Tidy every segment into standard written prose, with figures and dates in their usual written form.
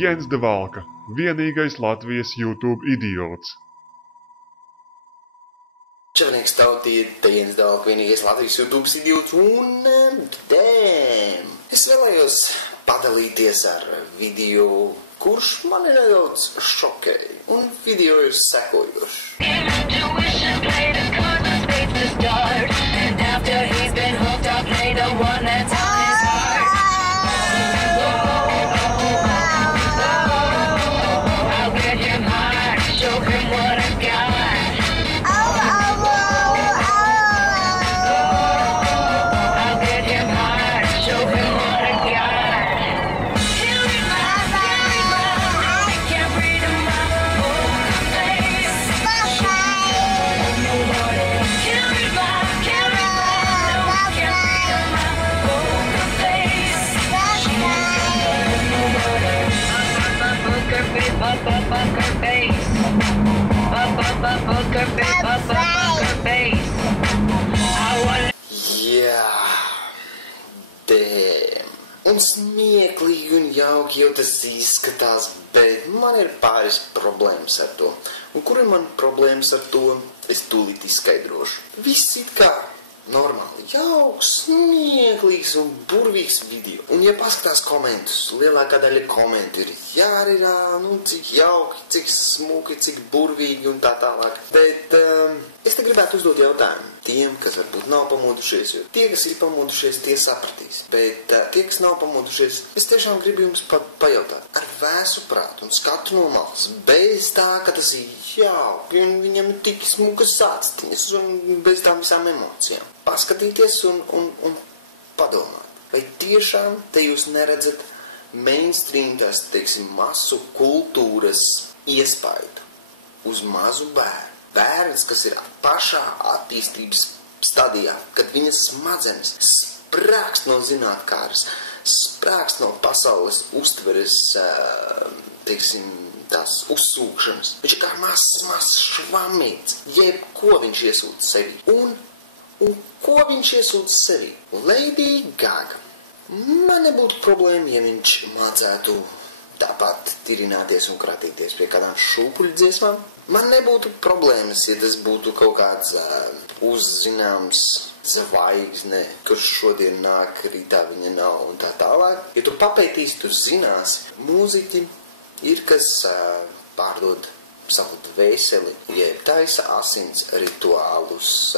Jens de Valka, vienīgais Latvijas YouTube idiots. Čavnieks tautiet, Jens de Valka, vienīgais Latvijas YouTube idiots un es vēlējos padalīties ar video, kurš mani nedaudz šokēja, un video ir sekojošs. Jā, un smieklīgi un jauki jau tas izskatās, bet man ir pāris problēmas ar to. Un kur ir man problēmas ar to, es tūlīt izskaidrošu. Viss it kā normāli, jauks, smieklīgs un burvīgs video. Un ja paskatās komentus, lielākā daļa komentu ir jārīrā, cik jauki, cik smuki, cik burvīgi un tā tālāk. Bet es te gribētu uzdot jautājumu tiem, kas varbūt nav pamodušies, jo tie, kas ir pamodušies, tie sapratīs. Bet tie, kas nav pamodušies, es tiešām gribu jums pajautāt. Ar vēsu prātu un skatu no malas, bez tā, ka tas ir jauki un viņam ir tik smukas sāctiņas un bez tām visām emocijām. Paskatīties un padomāt. Vai tiešām te jūs neredzat mainstream, tās, teiksim, masu kultūras iespaidu uz mazu bērnu? Bērns, kas ir pašā attīstības stadijā, kad viņas smadzenes sprākst no zinātkāras, sprākst no pasaules uztveres, teiksim, tās uzsūkšanas. Viņš ir kā mazs švamīts, jebko viņš iesūta sevi. Un ko viņš iesūta sevi? Lady Gaga. Man nebūtu problēma, ja viņš mācētu tāpat tirināties un kratīties pie kādām šūpuļu dziesmām. Man nebūtu problēmas, ja tas būtu kaut kāds uzzināms zvaigzne, kurš šodien nāk, rītā viņa nav un tā tālāk. Ja tu papētīsi, tu zināsi, mūziķi ir, kas pārdod savu dvēseli, jeb taisa asins rituālus,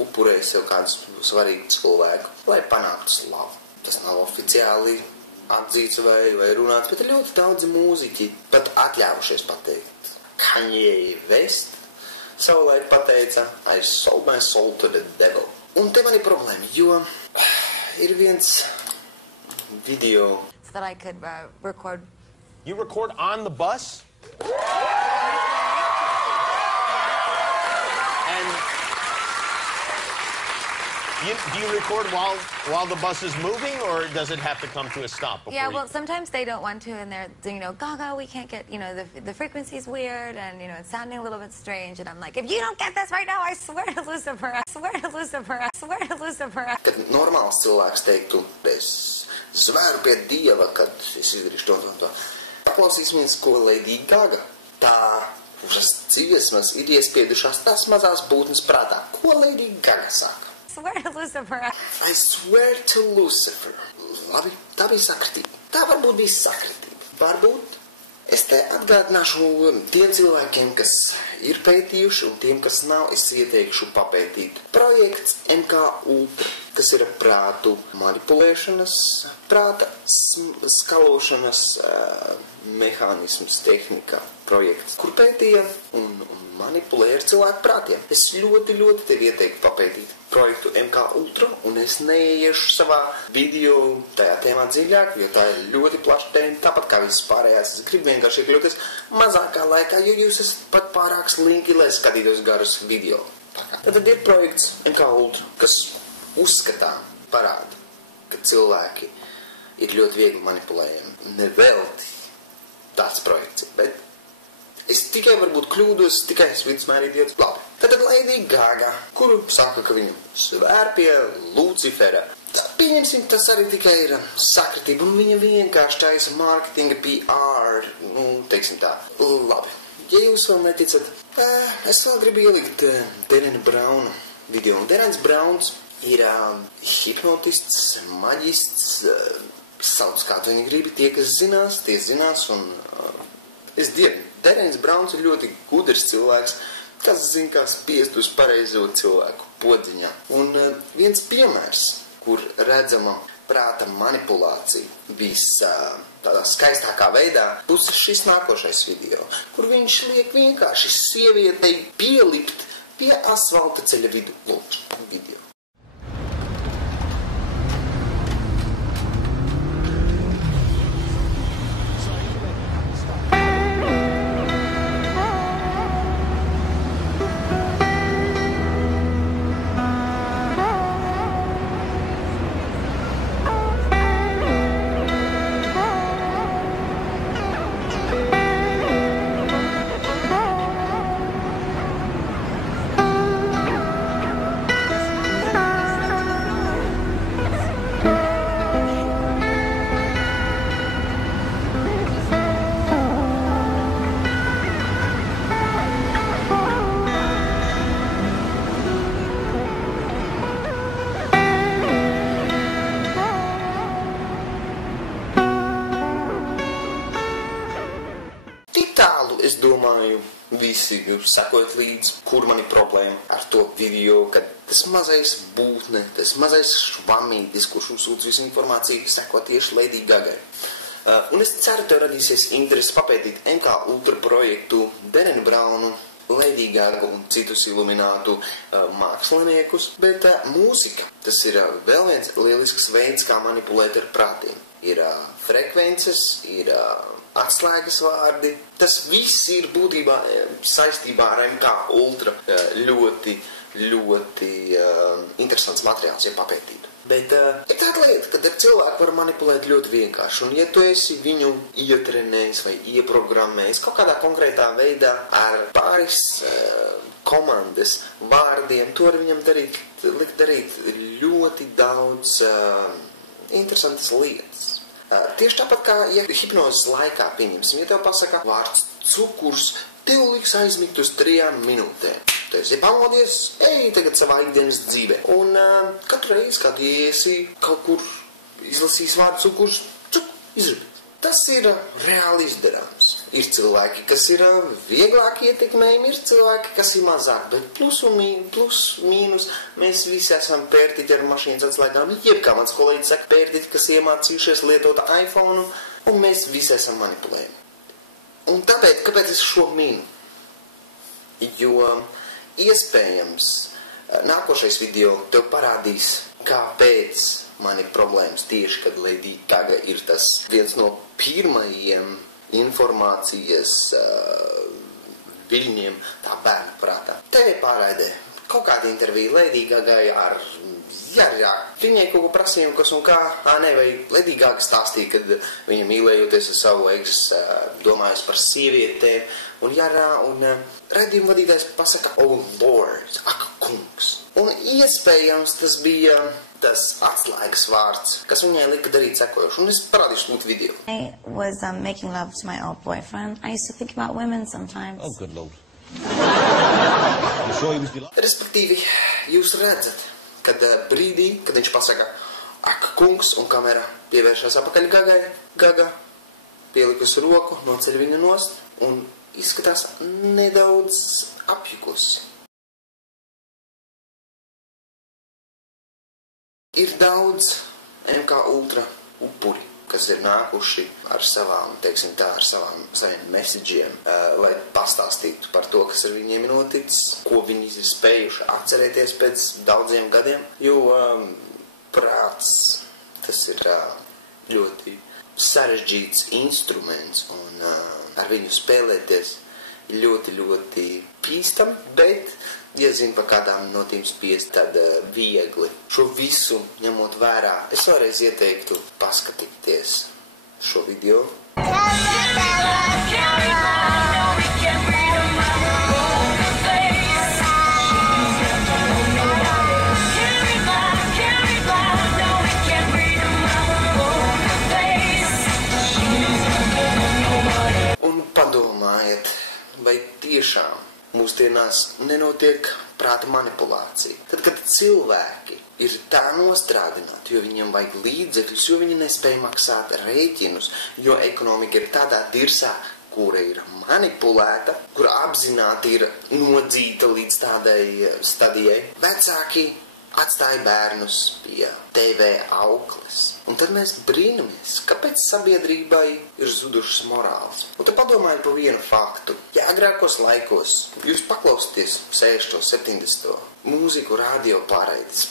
upurē sev kādus svarīgu cilvēku, lai panāktu slavu. Tas nav oficiāli atzīts vai runāts, bet ir ļoti daudzi mūziķi pat atļāvušies pateikt. Kanye West savulaik pateica, I sold my soul to the devil. Un te man ir problēma, jo ir viens video. So that I could record. You record on the bus? Do you record while the bus is moving, or does it have to come to a stop? Yeah, well, sometimes they don't want to, and they're, Gaga, we can't get, the frequency's weird, and, it's sounding a little bit strange, and I'm like, if you don't get this right now, I swear to Lucifer, I swear to Lucifer, I swear to Lucifer. Kad normāls cilvēks teiktu, es zvēru pie Dieva, kad es izdarīšu to un to. Paklausīsimies, ko Lady Gaga. Tā, kuras dziesmas ir iespiedušās tās mazās būtnes prātā. Ko Lady Gaga saka? I swear to Lucifer. I swear to Lucifer. Labi, tā bija sakritība. Tā varbūt bija sakritība. Varbūt es te atgādināšu tiem cilvēkiem, kas ir pētījuši, un tiem, kas nav, es ieteikšu papētīt. Projekts MK Ultra, kas ir prātu manipulēšanas, prāta skalošanas mehānisms tehnikā projekts, kur pētīja un manipulēja ar cilvēku prātiem. Es ļoti tevi ieteiktu papētīt projektu MK Ultra, un es neiešu savā video tajā tēmā dziļāk, jo tā ir ļoti plaša tēma, tāpat kā visas pārējās. Es gribu vienkārši iekļauties mazākā laikā, jo jūs esat pat pārāk slinki, lai skatītos garus video. Tad ir projekts MK Ultra, kas uzskatām parāda, ka cilvēki ir ļoti viegli manipulējami. Nevelti tāds projekts, bet es tikai varbūt kļūdos, tikai es vidusmēr idiots. Labi. Tad Lady Gaga, kuru saka, ka viņu svēr pie Lucifera. pieņemsim, tas arī tikai ir sakritība, un viņa vienkārši taisa mārketinga PR, teiksim tā. Labi, ja jūs vēl neticat, es vēl gribu ielikt Derena Brauna video. Derens Brauns ir hipnotists, maģists, sauc kā tu viņi gribi, tie, kas zinās, tie zinās, un es dievinu, Derens Brauns ir ļoti gudrs cilvēks, kas zina, kā spiest uz pareizo cilvēku podziņā. Un viens piemērs, kur redzama prāta manipulācija tādā skaistākā veidā, būs šis nākošais video, kur viņš liek vienkārši sievietei pielipt pie asfalta ceļa vidu. Lūk, video. Es domāju, visi sakojat līdz, kur man ir problēma ar to video, kad tas mazais būtne, tas mazais švamītis, kurš uzsūc visu informāciju, seko tieši Lady Gagai. Un es ceru, tev radīsies interesi papētīt MK Ultra projektu, Derenu Braunu, Lady Gaga un citus iluminātu māksliniekus, bet mūzika, tas ir vēl viens lielisks veids, kā manipulēt ar prātiem. Ir frekvences, ir atslēgas vārdi. Tas viss ir būtībā saistībā ar MK Ultra ļoti interesants materiāls, ja papētītu. Bet ir tāda lieta, ka cilvēki var manipulēt ļoti vienkārši, un ja tu esi viņu ietrenējis vai ieprogrammējis kaut kādā konkrētā veidā ar pāris komandas vārdiem, to var viņam likt darīt ļoti daudz interesantas lietas. Tieši tāpat kā, ja hipnozes laikā, pieņemsim, ja tev pasaka vārds cukurs, tev liks aizmigt uz 3 minūtēm. Tu esi pamodies, ej tagad savā ikdienas dzīvē. Un katru reizi, kad iesi kaut kur izlasīs vārdu cukurs, izrabi. Tas ir reāli izdarāms. Ir cilvēki, kas ir vieglāk ietekmējumi, ir cilvēki, kas ir mazāk, bet plus mīnus, mēs visi esam pērtiķi ar mašīnas atslēgām, jeb kā mans kolēģis saka, pērtiķi, kas iemācījušies lietot iPhone, un mēs visi esam manipulējumi. Un tāpēc, kāpēc es šo mīnu? Jo iespējams nākošais video tev parādīs, kāpēc man ir problēmas tieši, kad Lady Gaga ir tas viens no pirmajiem informācijas viļņiem tā bērnu prātā. TV pārraidē kaut kāda intervija Lady Gagai ar viņai kaut ko prasījumu, kas un kā, vai Lady Gaga stāstīja, kad viņa mīlējoties ar savu eksu, domājas par sievietēm, un raidījuma vadītājs pasaka, oh Lord, ak kungs. Un iespējams tas bija tas atslēgas vārds, kas viņai lika darīt sekojuši, un es parādīšu lūdzu video. I was making love to my old boyfriend. I used to think about women sometimes. Oh, good Lord. Respektīvi, jūs redzat, kad brīdī, kad viņš pasaka, ak kungs, un kamera pievēršās apakaļ Gagai, Gaga pielikus roku, noceļ viņu nost, un izskatās nedaudz apjukusi. Ir daudz MK Ultra upuri, kas ir nākuši ar savām, teiksim tā, ar saviem messageiem, lai pastāstītu par to, kas ar viņiem ir noticis, ko viņi ir spējuši atcerēties pēc daudziem gadiem, jo prāts, tas ir ļoti sarežģīts instruments, un ar viņu spēlēties ļoti bīstami, bet, ja zinu par kādām no tiem spiest, tad viegli. Šo visu ņemot vērā, es vēlreiz ieteiktu paskatīties šo video. nenotiek prāta manipulācija. Tad, kad cilvēki ir tā nostrādināti, jo viņiem vajag līdzekļus, jo viņi nespēja maksāt rēķinus, jo ekonomika ir tādā dirsā, kura ir manipulēta, kura apzināti ir nodzīta līdz tādai stadijai, vecāki atstāja bērnus pie TV aukles. Un tad mēs brīnamies, kāpēc sabiedrībai ir zudušas morāls. Un tad padomāju par vienu faktu. Ja agrākos laikos jūs paklausieties 60. 70. mūziku, radio pārraides,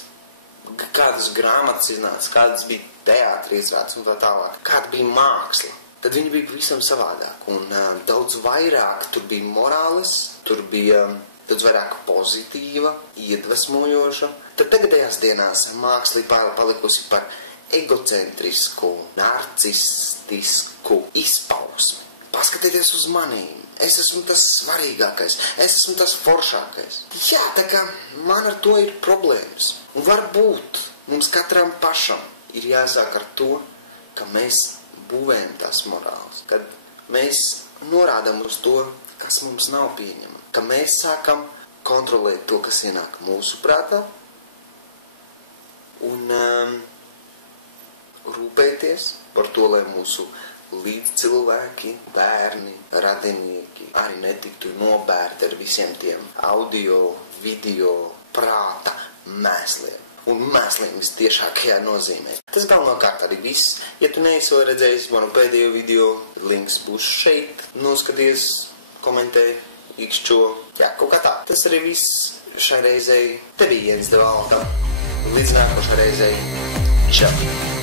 kādas grāmatas iznāca, kādas bija teātri izrādes un tā tālāk, kāda bija māksla, tad viņi bija pavisam savādāk. Un daudz vairāk tur bija morāles, tur bija daudz vairāk pozitīva, iedvesmojoša. Tad tagadējās dienās māksla ir palikusi par egocentrisku, narcistisku izpausmi. Paskatieties uz manīm. Es esmu tas svarīgākais. Es esmu tas foršākais. Jā, tā kā man ar to ir problēmas. Un varbūt mums katram pašam ir jāsāk ar to, ka mēs būvējam tās morāles. Kad mēs norādām uz to, kas mums nav pieņemams. Ka mēs sākam kontrolēt to, kas ienāk mūsu prātā, un rūpēties par to, lai mūsu līdzcilvēki, bērni, radinieki arī netiktu nobērti ar visiem tiem audio, video, prāta mēsliem. Un mēsliem vistiešākajā nozīmē. Tas galvenokārt arī viss. Ja tu neesi vēl redzējis manu pēdējo video, links būs šeit. Noskaties, komentē, ikšķo. Jā, kaut kā tā. Tas arī viss šai reizei. Te bija Jens de Valta. Līdz nākošai reizei. Čau!